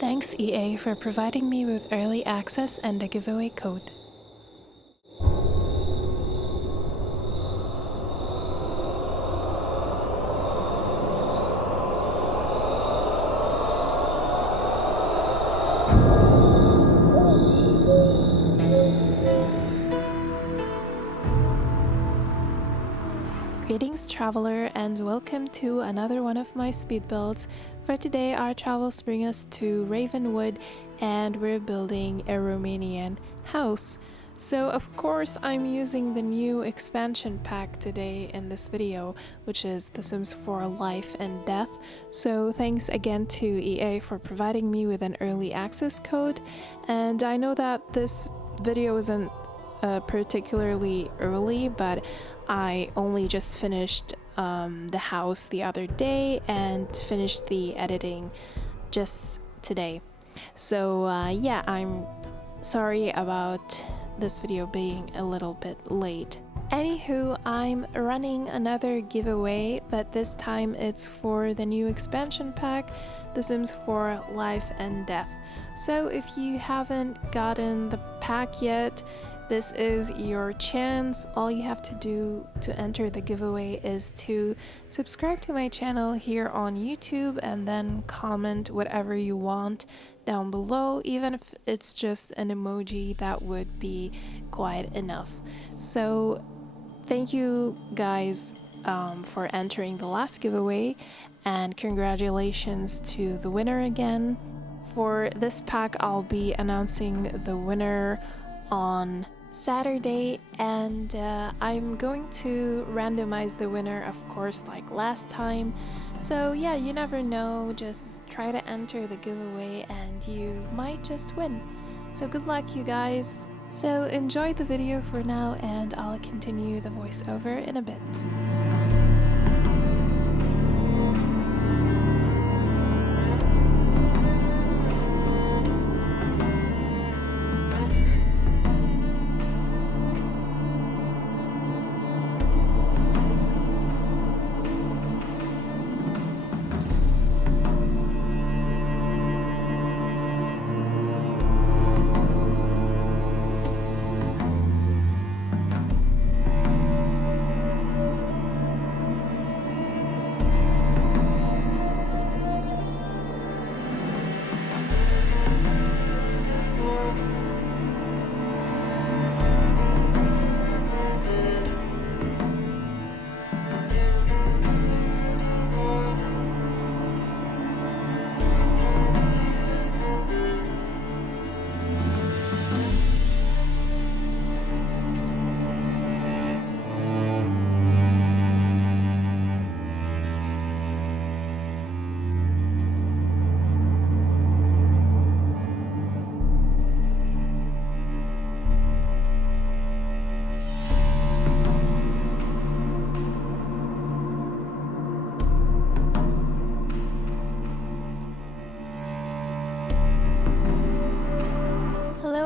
Thanks EA for providing me with early access and a giveaway code. Greetings traveler, and welcome to another one of my speed builds. For today our travels bring us to Ravenwood and we're building a Romanian house. So of course I'm using the new expansion pack today in this video, which is The Sims 4 Life and Death. So thanks again to EA for providing me with an early access code, and I know that this video isn't particularly early, but I only just finished the house the other day and finished the editing just today. So yeah, I'm sorry about this video being a little bit late. Anywho, I'm running another giveaway, but this time it's for the new expansion pack, The Sims 4 Life and Death. So if you haven't gotten the pack yet, this is your chance. All you have to do to enter the giveaway is to subscribe to my channel here on YouTube and then comment whatever you want down below. Even if it's just an emoji, that would be quite enough. So thank you guys for entering the last giveaway, and congratulations to the winner again. For this pack, I'll be announcing the winner on Saturday, and I'm going to randomize the winner, of course, like last time. So yeah, you never know, just try to enter the giveaway and you might just win. So good luck, you guys. So enjoy the video for now, and I'll continue the voiceover in a bit.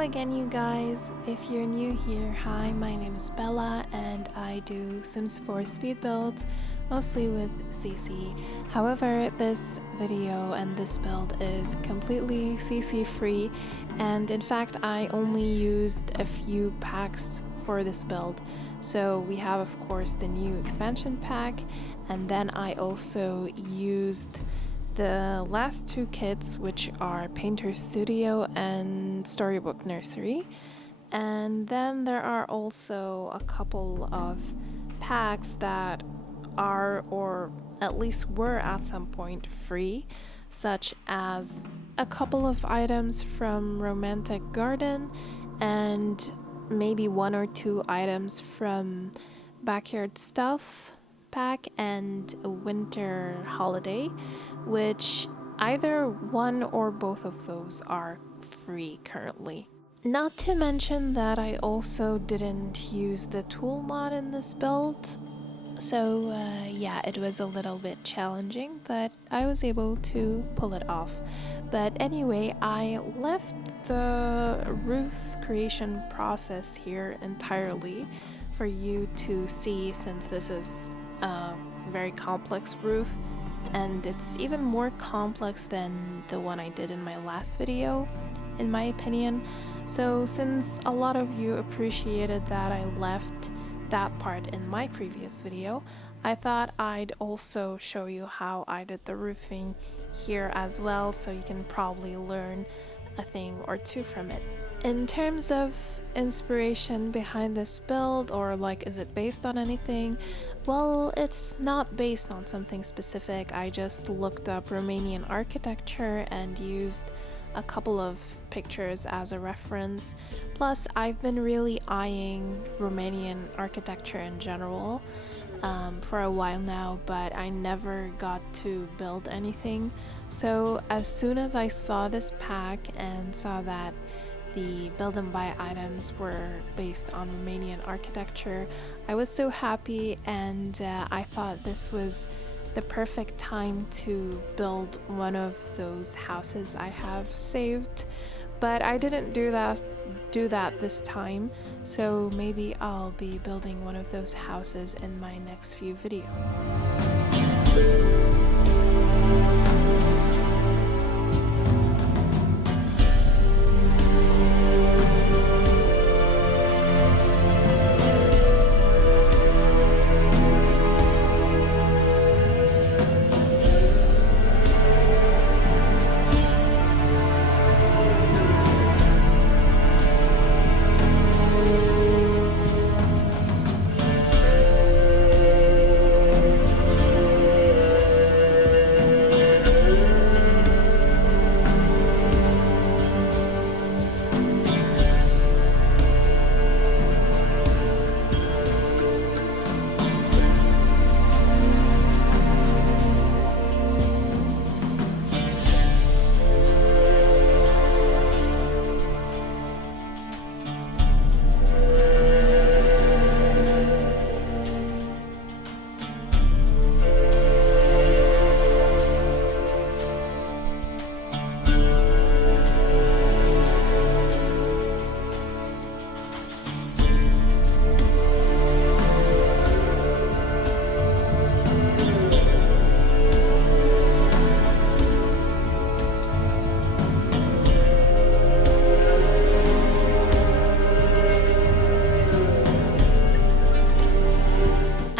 Again, you guys, if you're new here, hi, my name is Bella and I do Sims 4 speed builds, mostly with CC. However, this video and this build is completely CC free, and in fact I only used a few packs for this build. So we have, of course, the new expansion pack, and then I also used the last two kits, which are Painter Studio and Storybook Nursery. And then there are also a couple of packs that are, or at least were at some point, free, such as a couple of items from Romantic Garden and maybe one or two items from Backyard Stuff pack and a Winter Holiday, which either one or both of those are free currently. Not to mention that I also didn't use the T.O.O.L mod in this build, so yeah, it was a little bit challenging, but I was able to pull it off. But anyway, I left the roof creation process here entirely for you to see, since this is a very complex roof and it's even more complex than the one I did in my last video, in my opinion. So since a lot of you appreciated that I left that part in my previous video, I thought I'd also show you how I did the roofing here as well, so you can probably learn a thing or two from it. In terms of inspiration behind this build, or like is it based on anything, well, it's not based on something specific. I just looked up Romanian architecture and used a couple of pictures as a reference. Plus, I've been really eyeing Romanian architecture in general for a while now, but I never got to build anything. So as soon as I saw this pack and saw that the build and buy items were based on Romanian architecture, I was so happy, and I thought this was the perfect time to build one of those houses I have saved. But I didn't do that this time, so maybe I'll be building one of those houses in my next few videos.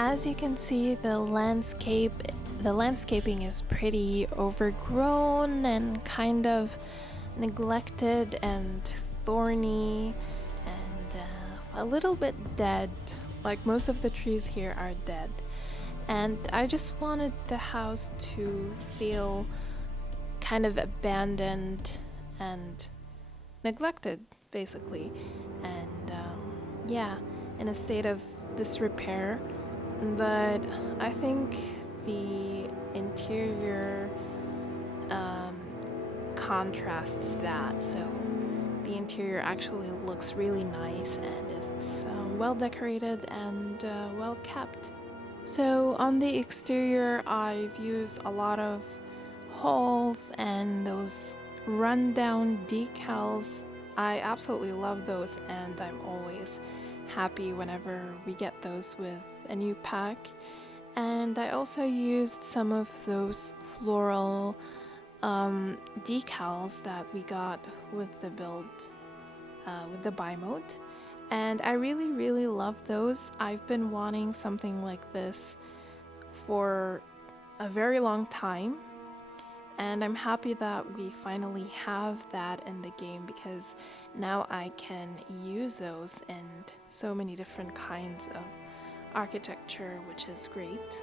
As you can see, the landscaping is pretty overgrown and kind of neglected and thorny and a little bit dead. Like, most of the trees here are dead. And I just wanted the house to feel kind of abandoned and neglected, basically. And yeah, in a state of disrepair. But I think the interior contrasts that, so the interior actually looks really nice and it's well decorated and well kept. So on the exterior, I've used a lot of holes and those rundown decals. I absolutely love those, and I'm always happy whenever we get those with a new pack. And I also used some of those floral decals that we got with the build, with the buy mode, and I really love those. I've been wanting something like this for a very long time, and I'm happy that we finally have that in the game, because now I can use those in so many different kinds of architecture, which is great.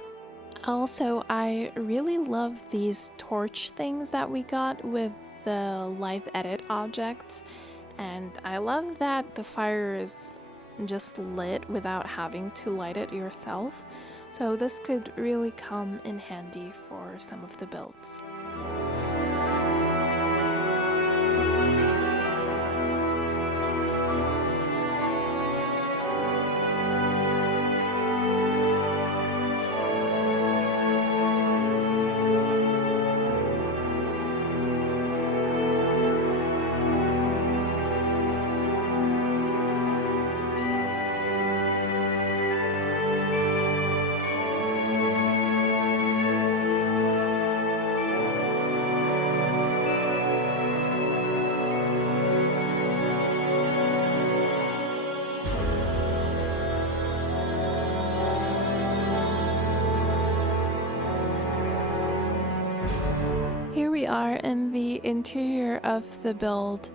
Also, I really love these torch things that we got with the live edit objects, and I love that the fire is just lit without having to light it yourself, so this could really come in handy for some of the builds. we are in the interior of the build,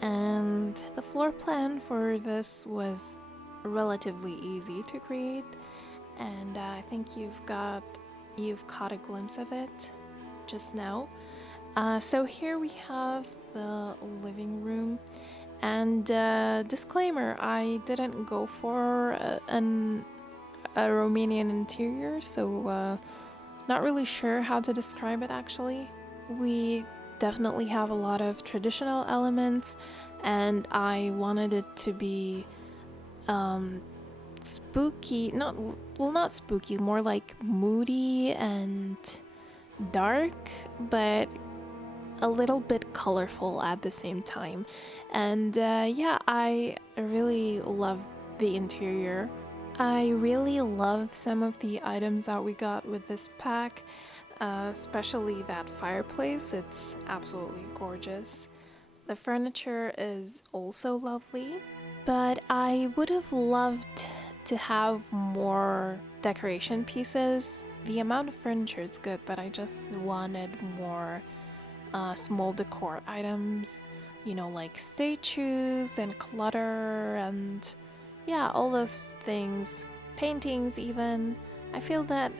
and the floor plan for this was relatively easy to create, and I think you've caught a glimpse of it just now. So here we have the living room, and disclaimer, I didn't go for a Romanian interior, so not really sure how to describe it actually. We definitely have a lot of traditional elements, and I wanted it to be spooky, not spooky, more like moody and dark, but a little bit colorful at the same time. And yeah, I really love the interior. I really love some of the items that we got with this pack, especially that fireplace. It's absolutely gorgeous. The furniture is also lovely, but I would have loved to have more decoration pieces. The amount of furniture is good, but I just wanted more small decor items, you know, like statues and clutter and yeah, all those things, paintings even. I feel that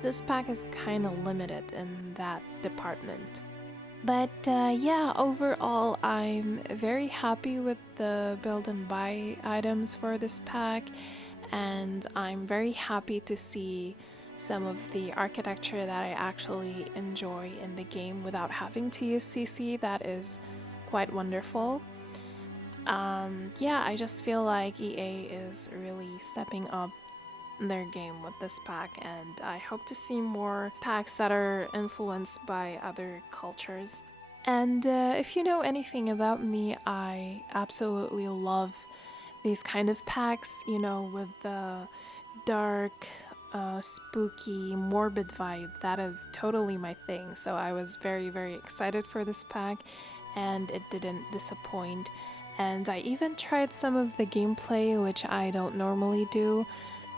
this pack is kind of limited in that department. But yeah, overall I'm very happy with the build and buy items for this pack, and I'm very happy to see some of the architecture that I actually enjoy in the game without having to use CC. That is quite wonderful. Yeah, I just feel like EA is really stepping up their game with this pack, and I hope to see more packs that are influenced by other cultures. And if you know anything about me, I absolutely love these kind of packs, you know, with the dark, spooky, morbid vibe. That is totally my thing. So I was very, very excited for this pack, and it didn't disappoint. And I even tried some of the gameplay, which I don't normally do.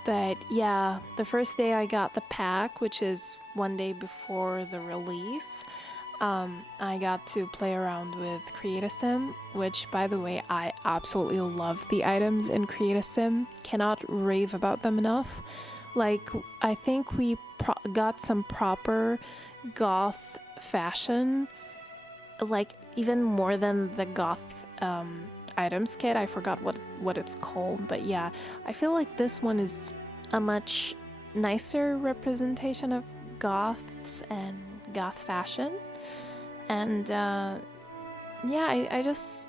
But yeah, the first day I got the pack, which is one day before the release, I got to play around with Create a Sim, which, by the way, I absolutely love the items in Create a Sim. Cannot rave about them enough. Like, I think we got some proper goth fashion, like even more than the goth items kit. I forgot what it's called, but yeah, I feel like this one is a much nicer representation of goths and goth fashion. And yeah,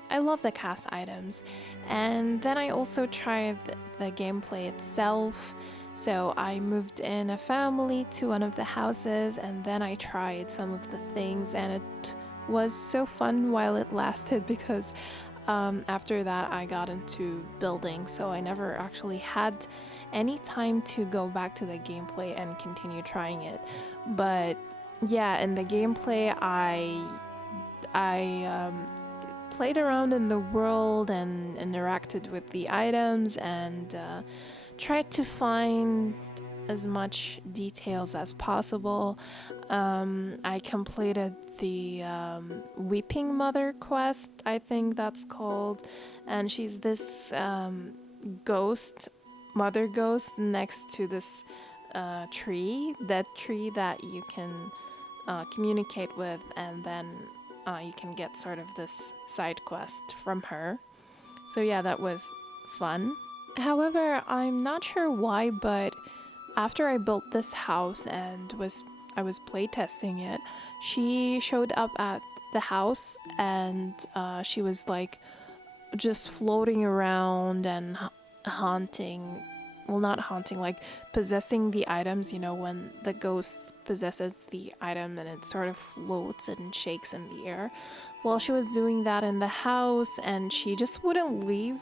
I love the cast items. And then I also tried the gameplay itself. So I moved in a family to one of the houses, and then I tried some of the things, and it was so fun while it lasted, because after that I got into building, so I never actually had any time to go back to the gameplay and continue trying it. But yeah, in the gameplay I played around in the world and interacted with the items, and tried to find as much details as possible. I completed the Weeping Mother quest, I think that's called, and she's this mother ghost next to this dead tree that you can communicate with, and then you can get sort of this side quest from her. So yeah, that was fun. However, I'm not sure why, but after I built this house and I was playtesting it, she showed up at the house, and she was like just floating around and haunting. Well, not haunting, like possessing the items, you know, when the ghost possesses the item and it sort of floats and shakes in the air. Well, she was doing that in the house, and she just wouldn't leave.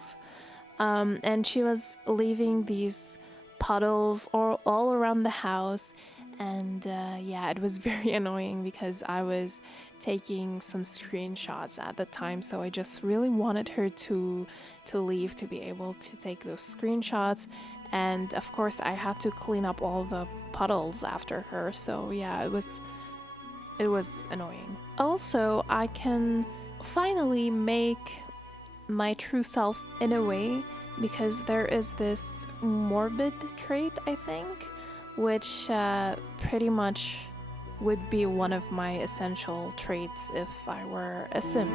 And she was leaving these puddles all around the house, and yeah, it was very annoying because I was taking some screenshots at the time, so I just really wanted her to leave to be able to take those screenshots. And of course I had to clean up all the puddles after her, so yeah, it was it was annoying. Also, I can finally make my true self in a way, because there is this morbid trait, I think, which pretty much would be one of my essential traits if I were a sim.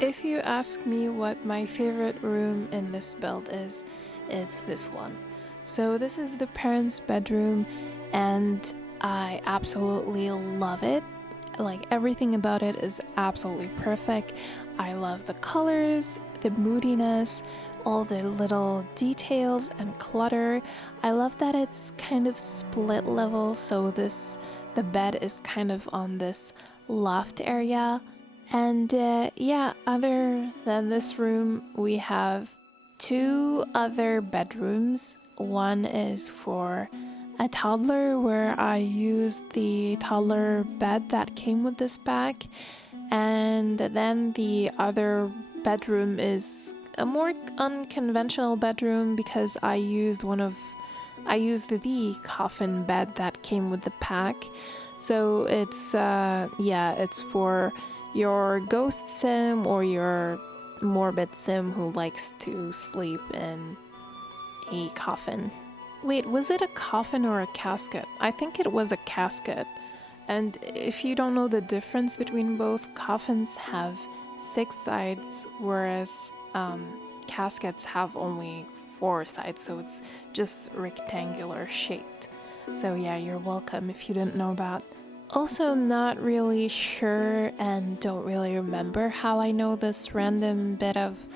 If you ask me what my favorite room in this build is, it's this one. So this is the parents' bedroom, and I absolutely love it. Like, everything about it is absolutely perfect. I love the colors, the moodiness, all the little details and clutter. I love that it's kind of split level, so the bed is kind of on this loft area. And yeah, other than this room, we have two other bedrooms. One is for a toddler, where I used the toddler bed that came with this bag. And then the other bedroom is a more unconventional bedroom, because I used the coffin bed that came with the pack. So it's it's for your ghost sim or your morbid sim who likes to sleep in a coffin. Wait, was it a coffin or a casket? I think it was a casket. And if you don't know the difference between both, coffins have 6 sides, whereas caskets have only 4 sides, so it's just rectangular shaped. So yeah, you're welcome if you didn't know that. Also, not really sure and don't really remember how I know this random bit of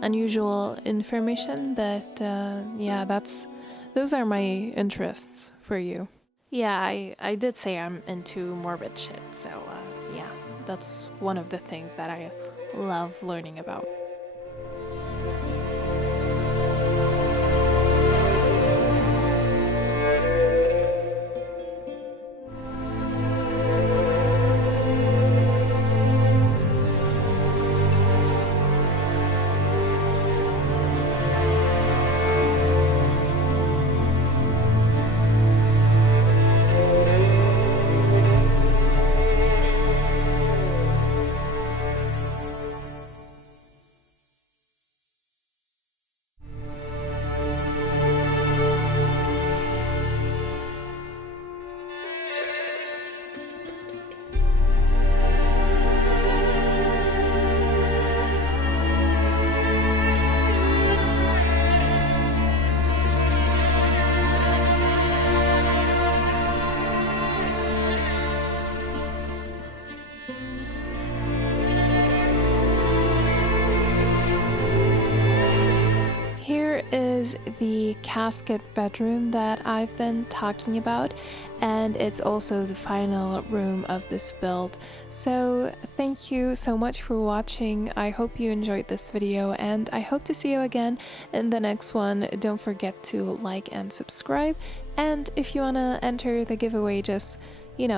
unusual information, but yeah, those are my interests for you. Yeah, I did say I'm into morbid shit, so yeah, that's one of the things that I love learning about. Is the casket bedroom that I've been talking about, and it's also the final room of this build. So thank you so much for watching. I hope you enjoyed this video, and I hope to see you again in the next one. Don't forget to like and subscribe, and if you want to enter the giveaway, just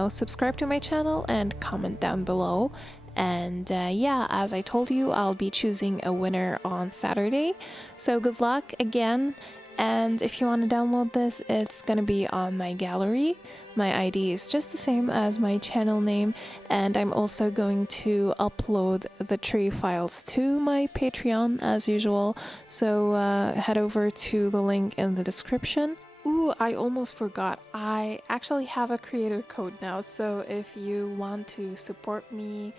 subscribe to my channel and comment down below. And yeah, as I told you, I'll be choosing a winner on Saturday. So good luck again, And if you want to download this, it's gonna be on my gallery. My ID is just the same as my channel name, and I'm also going to upload the tree files to my Patreon as usual, so head over to the link in the description. Ooh, I almost forgot. I actually have a creator code now, so if you want to support me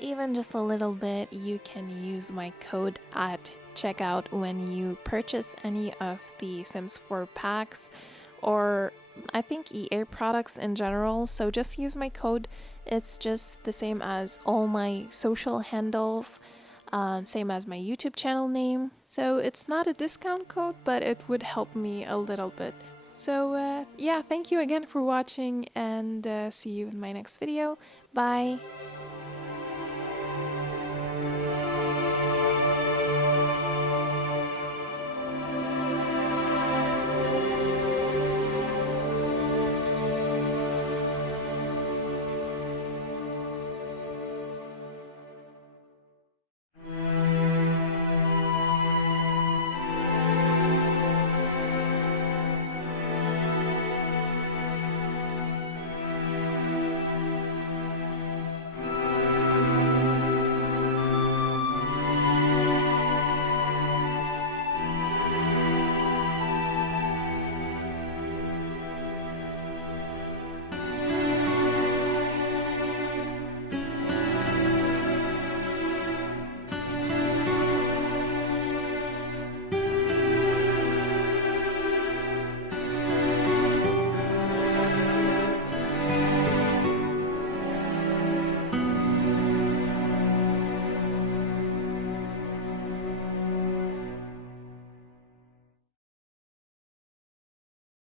even just a little bit, you can use my code at checkout when you purchase any of the Sims 4 packs, or I think EA products in general. So just use my code. It's just the same as all my social handles, same as my YouTube channel name. So it's not a discount code, but it would help me a little bit. So yeah, thank you again for watching, and see you in my next video. Bye!